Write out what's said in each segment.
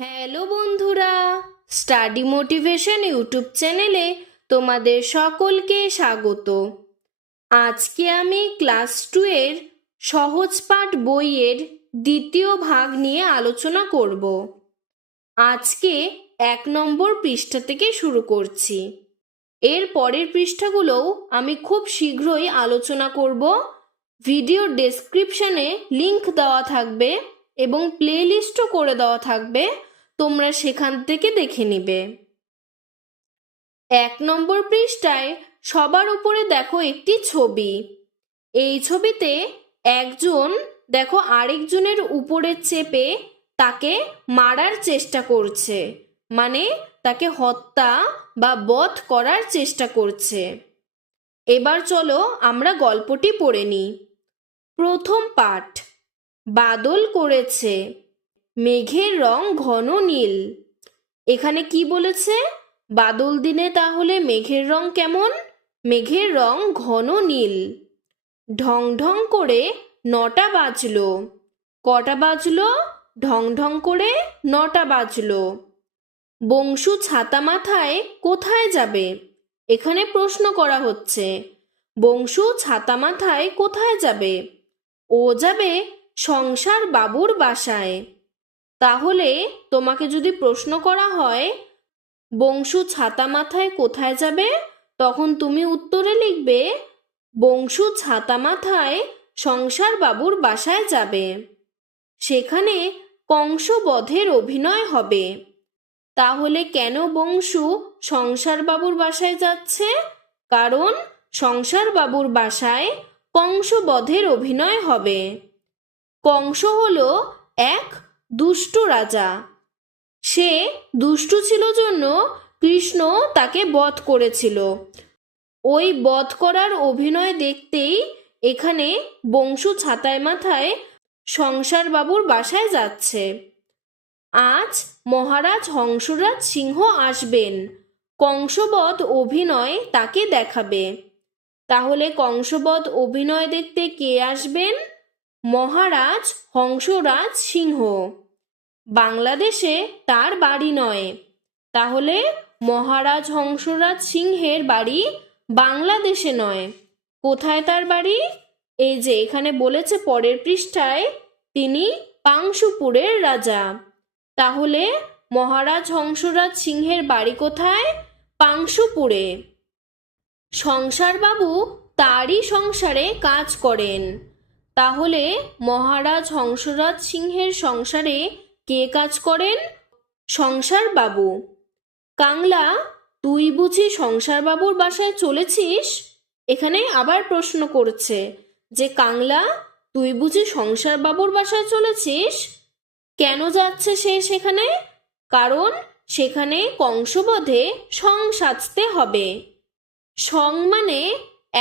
Hello বন্ধুরা, study motivation YouTube চ্যানেলে তোমাদের সকলকে স্বাগত। আজকে আমি ক্লাস 2 এর সহজ পাঠ বইয়ের দ্বিতীয় ভাগ নিয়ে আলোচনা করব। আজকে 1 নম্বর পৃষ্ঠা থেকে শুরু করছি। এর পরের পৃষ্ঠাগুলোও আমি খুব শীঘ্রই আলোচনা করব। ভিডিও ডেসক্রিপশনে লিংক দেওয়া থাকবে এবং প্লেলিস্টও করে দেওয়া থাকবে, তোমরা সেখান থেকে দেখে নিবে। 1 নম্বর পৃষ্ঠায় সবার উপরে দেখো একটি ছবি। এই ছবিতে একজন দেখো আরেকজনের উপরে চেপে তাকে মারার চেষ্টা করছে, মানে তাকে হত্যা বা বধ করার চেষ্টা করছে। এবার চলো আমরা গল্পটি পড়ে নিই। প্রথম পাঠ, বাদল করেছে, মেঘের রং ঘন নীল। এখানে কি বলেছে? বাদল দিনে তাহলে মেঘের রং কেমন? মেঘের রং ঘন নীল। ঢং ঢং করে 9টা বাজলো। কটা বাজলো? ঢং ঢং করে 9টা বাজলো। বংশু ছাতা মাথায় কোথায় যাবে? এখানে প্রশ্ন করা হচ্ছে, বংশু ছাতা মাথায় কোথায় যাবে? ও যাবে সংসার বাবুর বাসায়। তাহলে তোমাকে যদি প্রশ্ন করা হয় বংশু ছাতা মাথায় কোথায় যাবে, তখন তুমি উত্তরে লিখবে বংশু ছাতা মাথায় সংসার বাবুর বাসায় যাবে। সেখানে কংসবধের অভিনয় হবে। তাহলে কেন বংশু সংসার বাবুর বাসায় যাচ্ছে? কারণ সংসার বাবুর বাসায় কংসবধের অভিনয় হবে। কংস হলো এক দুষ্টু রাজা। সে দুষ্টু ছিল জন্য কৃষ্ণ তাকে বধ করেছিল। ওই বধ করার অভিনয় দেখতেই এখানে বংশু ছাতায় মাথায় সংসার বাবুর বাসায় যাচ্ছে। আজ মহারাজ হংসরাজ সিংহ আসবেন, কংসবধ অভিনয় তাকে দেখাবে। তাহলে কংসবধ অভিনয় দেখতে কে আসবেন? মহারাজ হংসরাজ সিংহ। বাংলাদেশে তার বাড়ি নয়, তাহলে মহারাজ হংসরাজ সিংহের বাড়ি বাংলাদেশে নয়। কোথায় তার বাড়ি? এই যে এখানে বলেছে পরের পৃষ্ঠায়, তিনি পাংশুপুরের রাজা। তাহলে মহারাজ হংসরাজ সিংহের বাড়ি কোথায়? পাংশুপুরে। সংসারবাবু তারই সংসারে কাজ করেন। তাহলে মহারাজ হংসরাজ সিংহের সংসারে কে কাজ করেন? সংসার বাবু। কাংলা, তুই বুঝি সংসার বাবুর বাসায় চলেছিস? এখানে আবার প্রশ্ন করছে যে কাংলা, তুই বুঝি সংসার বাবুর বাসায় চলেছিস? কেন যাচ্ছে সে সেখানে? কারণ সেখানে কংসবধে সং সাজতে হবে। সং মানে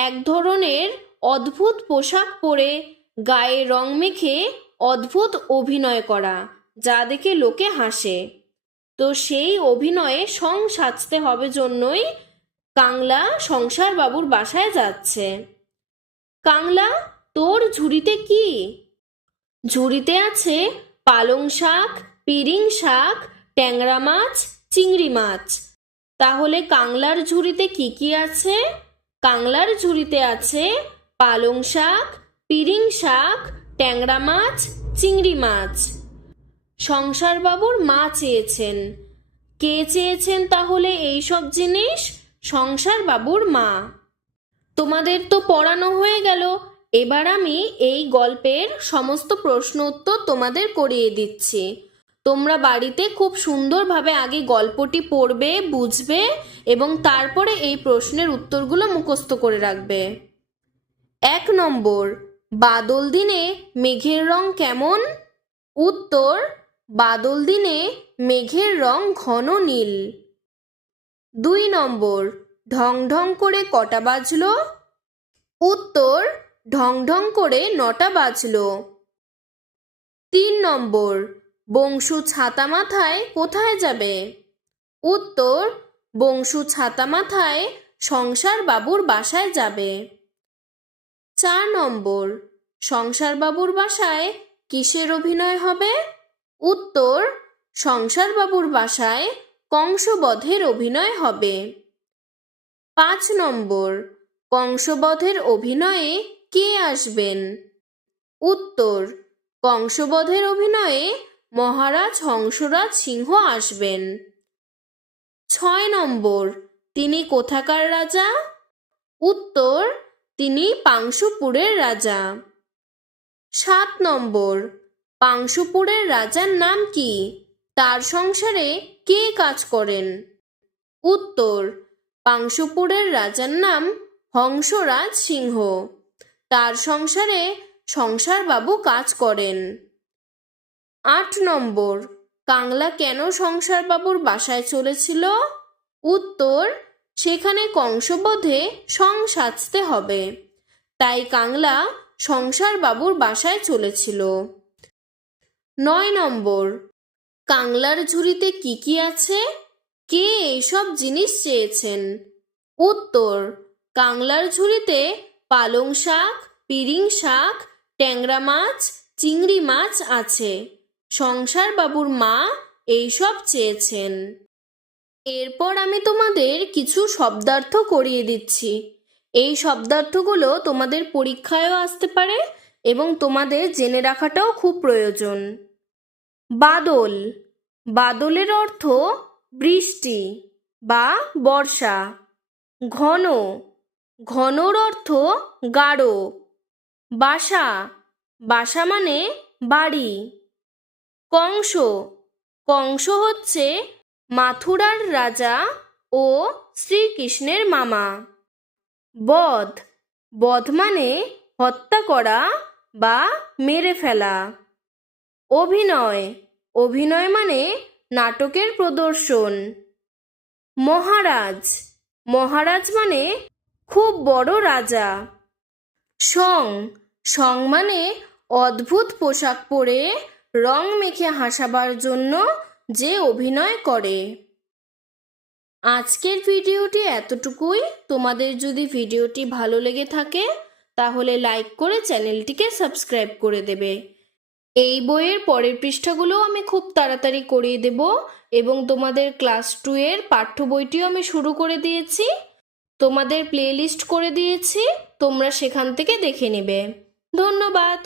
এক ধরনের অদ্ভুত পোশাক পরে গায়ে রং মেখে অদ্ভুত অভিনয় করা, যা দেখে লোকে হাসে। তো সেই অভিনয়ে সং সাজতে হবে জন্যই কাংলা সংসার বাবুর বাসায় যাচ্ছে। কাংলা, তোর ঝুড়িতে কি? ঝুড়িতে আছে পালং শাক, পিরিং শাক, ট্যাংরা মাছ, চিংড়ি মাছ। তাহলে কাংলার ঝুড়িতে কি কি আছে? কাংলার ঝুড়িতে আছে পালং শাক, পিরিং শাক, ট্যাংরা মাছ, চিংড়ি মাছ। সংসার বাবুর মা চেয়েছেন। কে চেয়েছেন তাহলে এই সব জিনিস? সংসার বাবুর মা। তোমাদের তো পড়ানো হয়ে গেল। এবার আমি এই গল্পের সমস্ত প্রশ্ন উত্তর তোমাদের করিয়ে দিচ্ছি। তোমরা বাড়িতে খুব সুন্দরভাবে আগে গল্পটি পড়বে, বুঝবে এবং তারপরে এই প্রশ্নের উত্তরগুলো মুখস্থ করে রাখবে। 1 নম্বর, বাদল দিনে মেঘের রং কেমন? উত্তর, বাদল দিনে মেঘের রং ঘন নীল। 2 নম্বর, ঢং ঢং করে কটা বাজলো? উত্তর, ঢং ঢং করে 9টা বাজলো। 3 নম্বর, বংশু ছাতা মাথায় কোথায় যাবে? উত্তর, বংশু ছাতা মাথায় সংসার বাবুর বাসায় যাবে। 4 নম্বর, সংসার বাবুর বাসায় কিসের অভিনয় হবে? উত্তর, সংসারবাবুর বাসায় কংসবধের অভিনয় হবে। 5 নম্বর, কংসবধের অভিনয়ে কে আসবেন? উত্তর, কংসবধের অভিনয়ে মহারাজ হংসরাজ সিংহ আসবেন। 6 নম্বর, তিনি কোথাকার রাজা? উত্তর, তিনি পাংশুপুরের রাজা। 7 নম্বর, পাংশুপুরের রাজার নাম কি? তার সংসারে কে কাজ করেন? উত্তর, পাংশুপুরের রাজার নাম হংসরাজ সিংহ। তার সংসারে সংসারবাবু কাজ করেন। 8 নম্বর, কাংলা কেন সংসারবাবুর বাসায় চলেছিল? উত্তর, সেখানে কংসবধে সং সাজতে হবে, তাই কাংলা সংসারবাবুর বাসায় চলেছিল। 9 নম্বর, কাংলার ঝুড়িতে কি কি আছে? কে এইসব জিনিস চেয়েছেন? উত্তর, কাংলার ঝুড়িতে পালং শাক, পিরিং শাক, ট্যাংরা মাছ, চিংড়ি মাছ আছে। সংসারবাবুর মা এইসব চেয়েছেন। এরপর আমি তোমাদের কিছু শব্দার্থ করিয়ে দিচ্ছি। এই শব্দার্থগুলো তোমাদের পরীক্ষায়ও আসতে পারে এবং তোমাদের জেনে রাখাটাও খুব প্রয়োজন। বাদল, বাদলের অর্থ বৃষ্টি বা বর্ষা। ঘন, ঘনর অর্থ গাঢ়। বাসা, বাসা মানে বাড়ি। কংস, কংস হচ্ছে মাথুরার রাজা ও শ্রীকৃষ্ণের মামা। বধ, বধ মানে হত্যা করা বা মেরে ফেলা। অভিনয়, অভিনয় মানে নাটকের প্রদর্শন। মহারাজ, মহারাজ মানে খুব বড় রাজা। সং, সং মানে অদ্ভুত পোশাক পরে রং মেখে হাসাবার জন্য যে অভিনয় করে। আজকের ভিডিওটি এতটুকুই। তোমাদের যদি ভিডিওটি ভালো লেগে থাকে তাহলে লাইক করে চ্যানেলটিকে সাবস্ক্রাইব করে দেবে। এই বইয়ের পরের পৃষ্ঠাগুলো আমি খুব তাড়াতাড়ি করিয়ে দেব এবং তোমাদের ক্লাস 2 এর পাঠ্য বইটিও আমি শুরু করে দিয়েছি। তোমাদের প্লেলিস্ট করে দিয়েছি, তোমরা সেখান থেকে দেখে নেবে। ধন্যবাদ।